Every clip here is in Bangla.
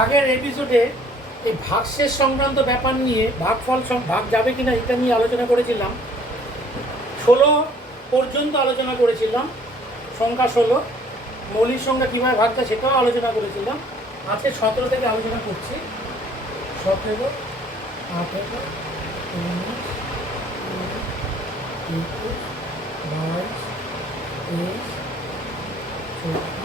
আগের এপিসোডে এই ভাগশেষ সংক্রান্ত ব্যাপার নিয়ে ভাগফল ভাগ যাবে কিনা এটা নিয়ে আলোচনা করেছিলাম। 16 পর্যন্ত আলোচনা করেছিলাম, সংখ্যা 16, মৌলিক সংখ্যা কীভাবে ভাগ যায় সেটাও আলোচনা করেছিলাম। আজকে 17 থেকে আলোচনা করছি। 17, 18, 19, 20, 22, 23, 24।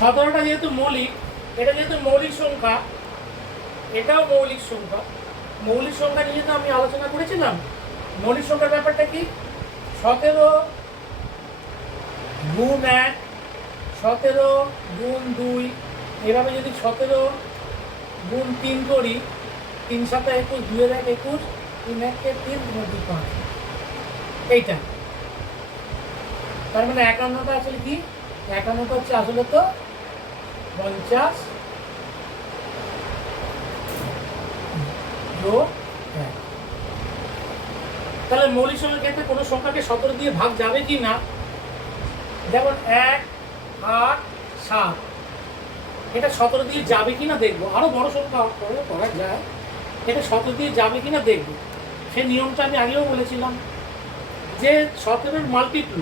সতেরোটা যেহেতু মৌলিক, এটা যেহেতু মৌলিক সংখ্যা, এটাও মৌলিক সংখ্যা। মৌলিক সংখ্যা নিয়ে তো আমি আলোচনা করেছিলাম। মৌলিক সংখ্যার ব্যাপারটা কি? 17 গুণ 1, 17 গুণ 2, এভাবে যদি 17 গুণ 3 করি, 3 7 21, 2 1 21, 3 1 3, 2 5, এইটা। তার মানে 51টা আসলে কি? 51টা হচ্ছে আসলে তো 50 যোগ 1। তাহলে মৌলিক সংখ্যার ক্ষেত্রে কোনো সংখ্যাকে 17 দিয়ে ভাগ যাবে কি না? যেমন 1, 8, 7, এটা 17 দিয়ে যাবে কি না দেখবো। আরো বড় সংখ্যা করা যায়, এটা 17 দিয়ে যাবে কি না দেখবো। সেই নিয়মটা আমি আগেও বলেছিলাম যে 17-এর মাল্টিপ্ল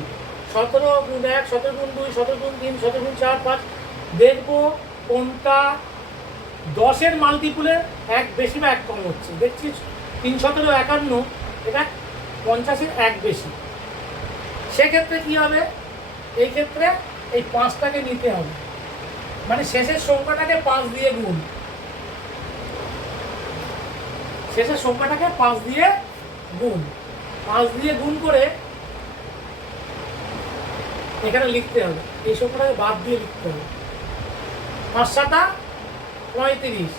17 গুণ 1, 17 গুণ 2, 17 গুণ 3, 17 গুণ 4, 5, দেখবো কোনটা 10-এর মাল্টিপুলে 1 বেশি বা 1 কম হচ্ছে। দেখছিস 3 17 51, এটা 50-এর 1 বেশি। সেক্ষেত্রে কি হবে? এই ক্ষেত্রে এই 5টাকে নিতে হবে, মানে শেষের সংখ্যাটাকে 5 দিয়ে গুণ, শেষের সংখ্যাটাকে 5 দিয়ে গুণ, 5 দিয়ে গুণ করে এখানে লিখতে হবে। এই সংখ্যাটাকে বাদ দিয়ে লিখতে হবে। 5 7 35,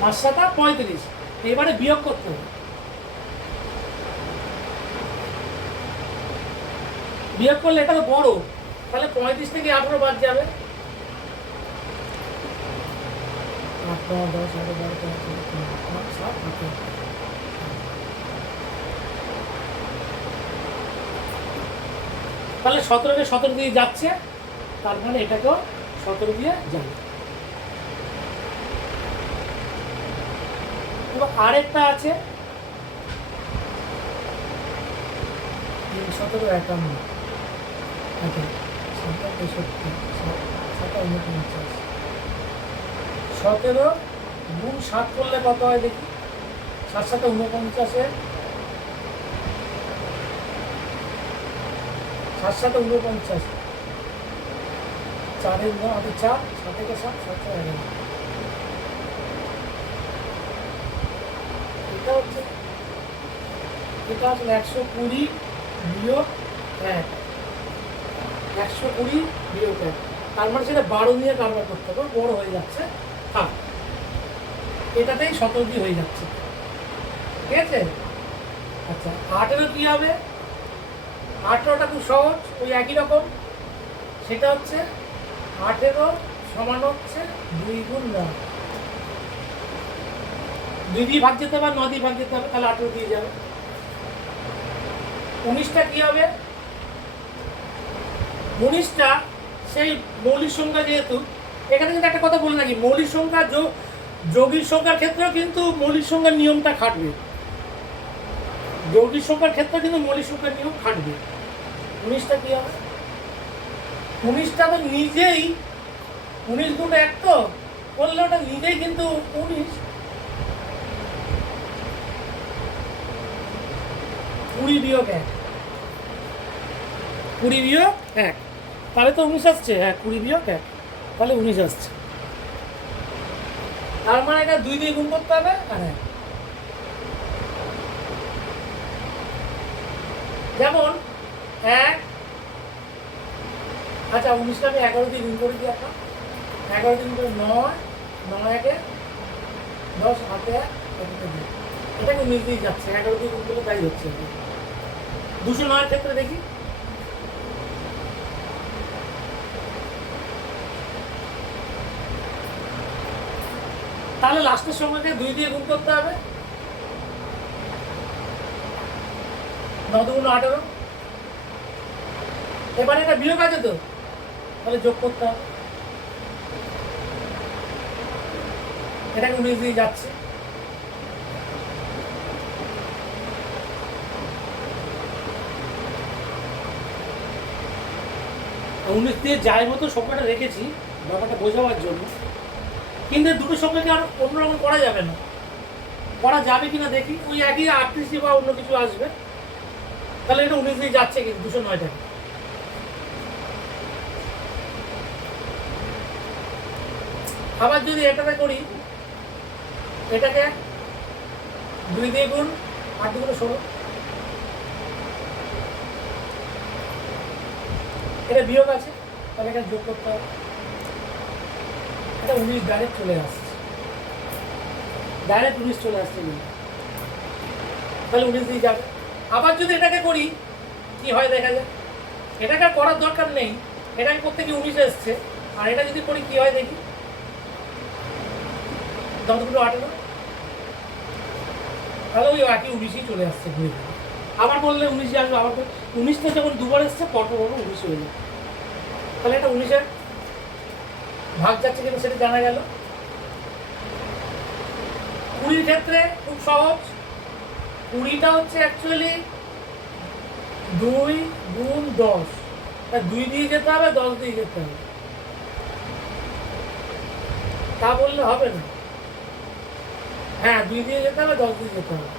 5 7 35। এবারে বিয়োগ করতে হবে। বিয়োগ করলে এটা তো বড়, তাহলে 35 থেকে 18 বাদ যাবে। 8 9 10 11 12 13 14 15 16 17 18। তাহলে 17-কে 17 দিয়ে যাচ্ছে, তার মানে এটাকেও 17 দিয়ে যাবে। এবার আরেকটা আছে 3 17 51, 17 গুণ 7 করলে কত হয় দেখি? 7 7 49, 7 7 49, 4 4, 7 7 7 11। এটা হচ্ছে 120 বিয়োগ 1, 120 বিয়োগ 1। তার মানে সেটা 12 নিয়ে কারবার করতে হবে, বড় হয়ে যাচ্ছে। হ্যাঁ, এটাতেই 17 হয়ে যাচ্ছে। ঠিক আছে? আচ্ছা, 18 কি হবে? 18টা খুব সহজ, ওই একই রকম। সেটা হচ্ছে 18 সমান হচ্ছে 2 গুণ 9। 2 দিয়ে ভাগ যেতে হবে, 9 দিয়ে ভাগ যেতে হবে, তাহলে 18 দিয়ে যাবে। 19টা কি হবে? 19টা সেই মৌলিক সংখ্যা, যেহেতু এখানে কিন্তু একটা কথা বলে রাখি, মৌলিক সংখ্যা যৌগিক সংখ্যার ক্ষেত্রেও কিন্তু মৌলিক সংখ্যার নিয়মটা খাটবে। যৌগিক সংখ্যার ক্ষেত্রে কিন্তু মৌলিক সংখ্যার নিয়ম খাটবে। 19টা কি হবে? 19টা তো নিজেই 19 গুণ 1 তো করলে ওটা নিজেই কিন্তু 19। 20 বিয়োগ 1, 20 বিয়োগ 1, তাহলে তো 19 আসছে। হ্যাঁ, 20 বিয়োগ 1, তাহলে 19 আসছে। তার মানে এটা 2 দিয়ে গুণ করতে হবে। আর যেমন 1, আচ্ছা 19টা আমি 11 দিয়ে গুণ করে দিই। আপনার 11 দিয়ে গুণ করে 9, 9 1 10, 8 1, এটাকে 19 দিয়ে যাচ্ছে। 11 দিয়ে গুণ করলে তাই হচ্ছে। 209 এর ক্ষেত্রে দেখি তাহলে লাস্টের সংখ্যাকে 2 দিয়ে গুণ করতে হবে। 9 2 18। এবারে এটা বিয়োগ আছে তো, তাহলে যোগ করতে হবে। এটাকে 19 দিয়ে যাচ্ছে। আর 19 দিয়ে যাই মতো সংখ্যাটা রেখেছি ব্যাপারটা বোঝাবার জন্য, কিন্তু দুটো সংখ্যাকে আর অন্যরকম করা যাবে না। করা যাবে কিনা দেখি, ওই একই 38 বা অন্য কিছু আসবে। তাহলে এটা 19 দিয়ে যাচ্ছে, কিন্তু 209 টাকা। আবার যদি এটাতে করি, এটাকে 2 দিয়ে গুণ, 8 2 16। এটা বিয়োগ আছে, তাহলে এখানে যোগ করতে হবে। এটা 19 ডাইরেক্ট চলে আসছে, ডাইরেক্ট 19 চলে আসছে, তাহলে 19 দিয়ে যাবে। আবার যদি এটাকে করি কি হয় দেখা যায়। এটাকে করার দরকার নেই, এটাকে করতে গিয়ে 19 এসছে। আর এটা যদি করি কি হয় দেখি, 10 2 18, তাহলে ওই একই 19ই চলে আসছে ঘুরে ঘুরে। আবার বললে 19 আসবে, আবার 19টা যখন দুবার এসছে পরপর 19 হয়ে যাবে। তাহলে এটা 19-এর ভাগ যাচ্ছে কিন্তু সেটা জানা গেল। 20-র ক্ষেত্রে খুব সহজ। 20টা হচ্ছে অ্যাকচুয়ালি 2 গুণ 10, 2 দিয়ে যেতে হবে, 10 দিয়ে যেতে হবে। তা বললে হবে না। হ্যাঁ, 2 দিয়ে যেতে হবে, 10 দিয়ে যেতে হবে,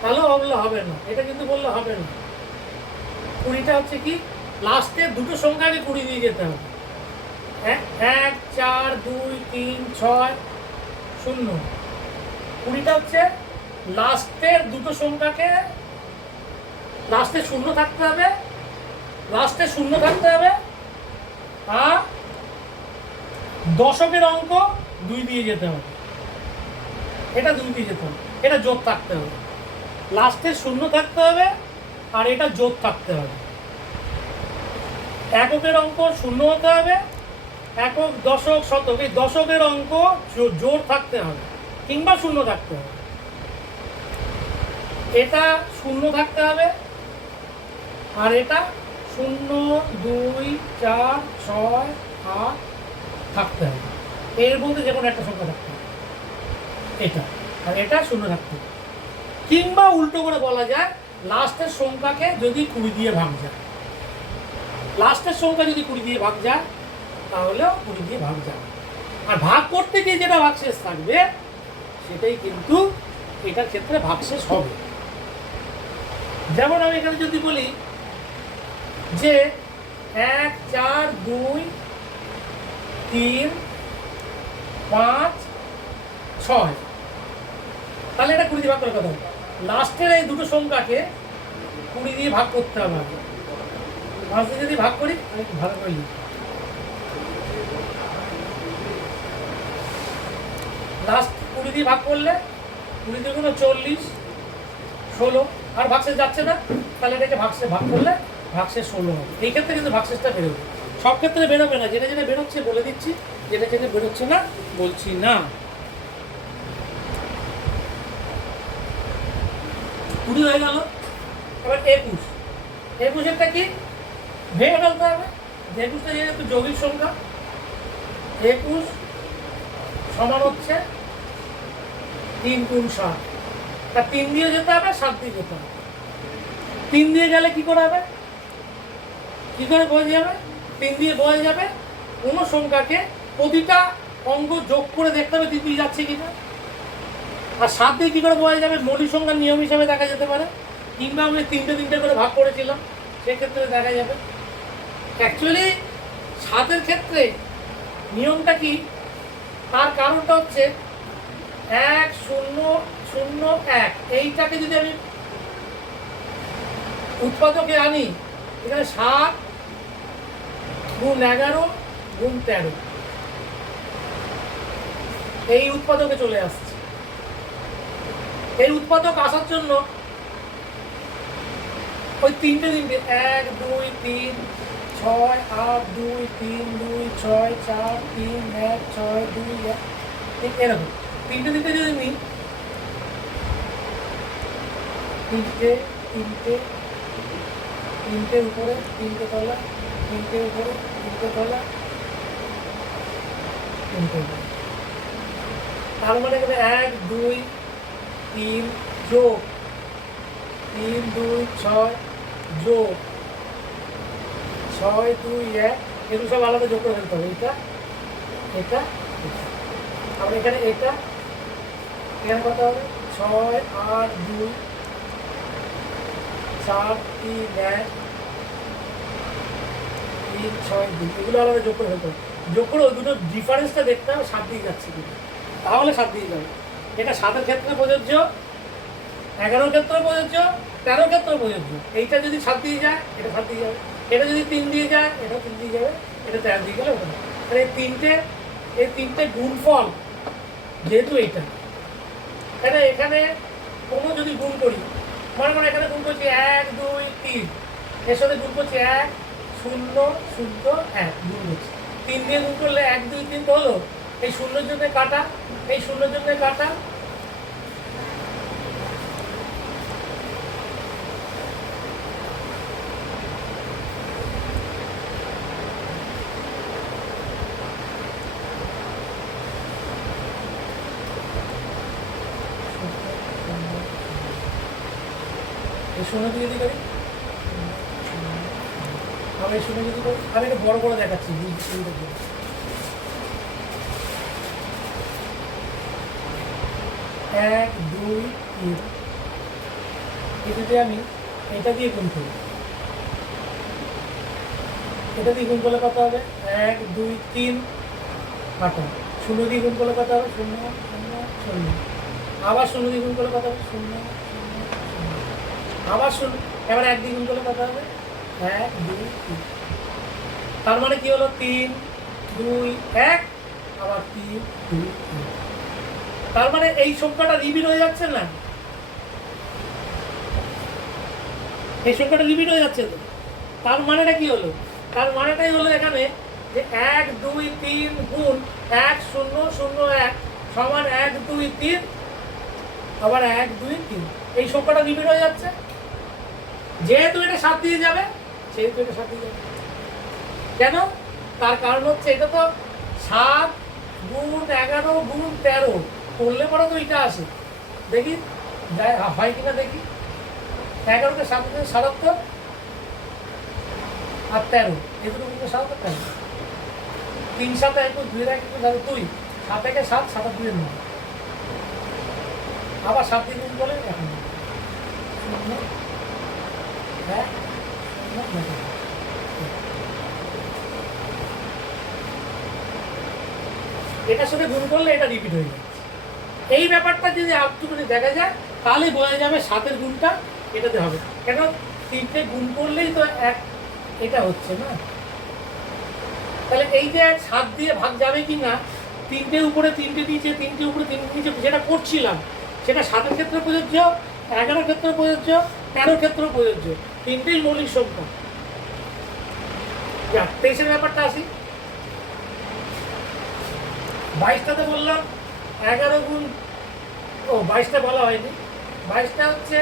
তাহলেও বললে হবে না। এটা কিন্তু বললে হবে না। 20টা হচ্ছে কি, লাস্টের দুটো সংখ্যাকে 20 দিয়ে যেতে হবে। 1 4 2 3 6 0। 20টা হচ্ছে লাস্টের দুটো সংখ্যাকে, লাস্টে 0 থাকতে হবে, লাস্টে 0 থাকতে হবে, আর দশকের অঙ্ক 2 দিয়ে যেতে হবে। এটা 2 দিয়ে যেতে হবে, এটা যোগ থাকতে হবে। লাস্টে 0 থাকতে হবে, আর এটা যোগ থাকতে হবে। এককের অঙ্ক 0 হতে হবে, একক দশক শতক, এই দশকের অঙ্ক জোর থাকতে হবে কিংবা 0 থাকতে হবে। এটা 0 থাকতে হবে, আর এটা 0 2 4 6 8 থাকতে হবে। এর মধ্যে যে কোনো একটা সংখ্যা থাকতে হবে, এটা আর এটা 0 থাকতে হবে। কিংবা উল্টো করে বলা যায়, লাস্টের সংখ্যাকে যদি 20 দিয়ে ভাগ যায়, লাস্টের সংখ্যা যদি 20 দিয়ে ভাগ যায়, তাহলেও 20 দিয়ে ভাগ যাবে। আর ভাগ করতে গিয়ে যেটা ভাগশেষ থাকবে, সেটাই কিন্তু এটার ক্ষেত্রে ভাগশেষ হবে। যেমন আমি এখানে যদি বলি যে 1 4 2 3 5 6, তাহলে এটা 20 দিয়ে ভাগ করার কথা। লাস্টের এই দুটো সংখ্যাকে 20 দিয়ে ভাগ করতে হবে। 5 দিয়ে যদি ভাগ করি, আমি ভালো করে লিখি। লাস্ট 20 দিয়ে ভাগ করলে 20 দিয়ে গুণ 40 16, আর ভাগশেষ যাচ্ছে না, তাহলে এটাকে ভাগশেষ ভাগ করলে ভাগশেষ 16 হবে। এই ক্ষেত্রে কিন্তু ভাগশেষটা বেরোবে, সব ক্ষেত্রে বেরোবে না। যেটা যেটা বেরোচ্ছে বলে দিচ্ছি, যেটা যেটা বেরোচ্ছে না বলছি না। 20 হয়ে গেল। এবার 21, 21-এরটা কি ভেঙে ফেলতে হবে। 21টা যেহেতু যৌগিক সংখ্যা, 21 সমান হচ্ছে 3 গুণ 7। তা 3 দিয়ে যেতে হবে, 7 দিয়ে যেতে হবে। 3 দিয়ে গেলে কি করে হবে, কি করে বয়ে যাবে? 3 দিয়ে বয়ে যাবে, কোনো সংখ্যাকে প্রতিটা অঙ্ক যোগ করে দেখতে হবে 3 দিয়ে যাচ্ছে কিনা। আর 7 দিয়ে কি করে বয়ে যাবে, মৌলিক সংখ্যার নিয়ম হিসাবে দেখা যেতে পারে, কিংবা আমি 3টে করে ভাগ করেছিলাম, সেক্ষেত্রে দেখা যাবে। অ্যাকচুয়ালি 7-এর ক্ষেত্রে নিয়মটা কি, তার কারণটা হচ্ছে 1 0 0 1, এইটাকে যদি আমি উৎপাদকে আনি, এখানে 7 গুণ 11 গুণ 13, এই উৎপাদকে চলে আসছে। এই উৎপাদক আসার জন্য ওই 3টে 1 2 3 6 8 2 3 2 6 4 3 1 6 2 1, এরকম তিনটে তিনটে যদি নিই, তিনটে তিনটে তিনটে উপরে তিনটে তলা, তিনটে উপরে তিনটে তলা, তিনটে উপরে। তার মানে এখানে 1 2 3 যোগ 3 2 6 যোগ 6 2 1, এগুলো সব আলাদা যোগ করে ফেলতে হবে। এটা এটা তারপরে এখানে এটা, এখানে কত হবে 6 8 2 4 3 1 3 6 2, এগুলো আলাদা যোগ করে ফেলতে হবে। যোগ করে ওই দুটো ডিফারেন্সটা দেখতে হবে 7 দিয়ে যাচ্ছে কিনা, তাহলে 7 দিয়ে যাবে। এটা 7-এর ক্ষেত্রে প্রযোজ্য, 11-এর ক্ষেত্রে প্রযোজ্য, 13-এর ক্ষেত্রে প্রযোজ্য। এইটা যদি 7 দিয়ে যায় এটা 7 দিয়ে যাবে, এটা যদি 3 দিয়ে যায় এটা 3 দিয়ে যাবে, এটা 4 দিয়ে গেলে ওটা। তাহলে এই তিনটে গুণফল যেহেতু এইটা, তাহলে এখানে কোনো যদি গুণ করি, মনে করো এখানে গুণ করছি 1 2 3, এর সাথে গুণ করছি 1 0 0 1, গুণ করছি 3 দিয়ে গুণ করলে 1 2 3 তো হলো। এই 0-এর জন্য কাটা, এই 0-এর জন্য কাটা, এই 0 দিয়ে যদি করি, আমি এই 0 যদি করি, আমি একটু বড় বড় দেখাচ্ছি বুঝতে জন্য। 1 2 3, এই যদি আমি এটা দিয়ে গুণ করি, এটা দিয়ে গুণ করলে কত হবে 1 2 3 কাটা, 0 দিয়ে গুণ করলে কত হবে 0 0 0, আবার 0 দিয়ে গুণ করলে কত হবে 0 0 0, আবার 0, এবার 1 দিয়ে গুণ করলে কত হবে 1 2 3। তার মানে কি হলো 3 2 1, আবার 3 2 3। তার মানে এই সংখ্যাটা রিপিট হয়ে যাচ্ছে না, এই সংখ্যাটা রিপিট হয়ে যাচ্ছে তো। তার মানেটা কি হলো, তার মানেটাই হলো এখানে যে 1 2 3 গুণ 1 0 0 1 সমান 1 2 3, আবার 1 2 3, এই সংখ্যাটা রিপিট হয়ে যাচ্ছে। যেহেতু এটা 7 দিয়ে যাবে সেহেতু এটা 7 দিয়ে যাবে। কেন? তার কারণ হচ্ছে এটা তো 7 গুণ 11 গুণ 13 করলে পরে তো এটা আসে। দেখি যায় হয় কিনা দেখি। 11কে 7 দিয়ে 77 আর 13, এই দুটো কিন্তু 77, 3 7 21 2 1 2, 7 1 7 7 2 9, আবার 7 দিয়ে গুণ করলে এখন 0 1 0 9। এটার সাথে গুণ করলে এটা রিপিট হয়ে যাচ্ছে। এই ব্যাপারটা যদি একটুখানি দেখা যায় তাহলে বোঝা যাবে 7-এর গুণটা এটাতে হবে। কেন 3টে গুণ করলেই তো এক এটা হচ্ছে না। তাহলে এই যে 7 দিয়ে ভাগ যাবে কি না, 3টে উপরে 3টে নিচে, 3টে উপরে 3টে নিচে যেটা করছিলাম সেটা 7-এর ক্ষেত্রে প্রযোজ্য, 11-এর ক্ষেত্রে প্রযোজ্য, 13-এর ক্ষেত্রে প্রযোজ্য, তিনটেই মৌলিক সংখ্যা। 23-এর ব্যাপারটা আসি। 22টাতে বললাম 11 গুণ, 22টা বলা হয়নি, 22টা হচ্ছে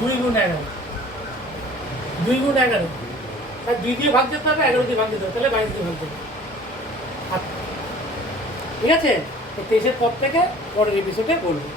দুই গুণ 11, 2 গুণ 11, আর 2 দিয়ে ভাগ যেতে হবে, 11 দিয়ে ভাগ যেতে হবে, তাহলে 22 দিয়ে ভাগ যেতে হবে। ঠিক আছে, 23-এর পর থেকে পরের এপিসোডে বলবো।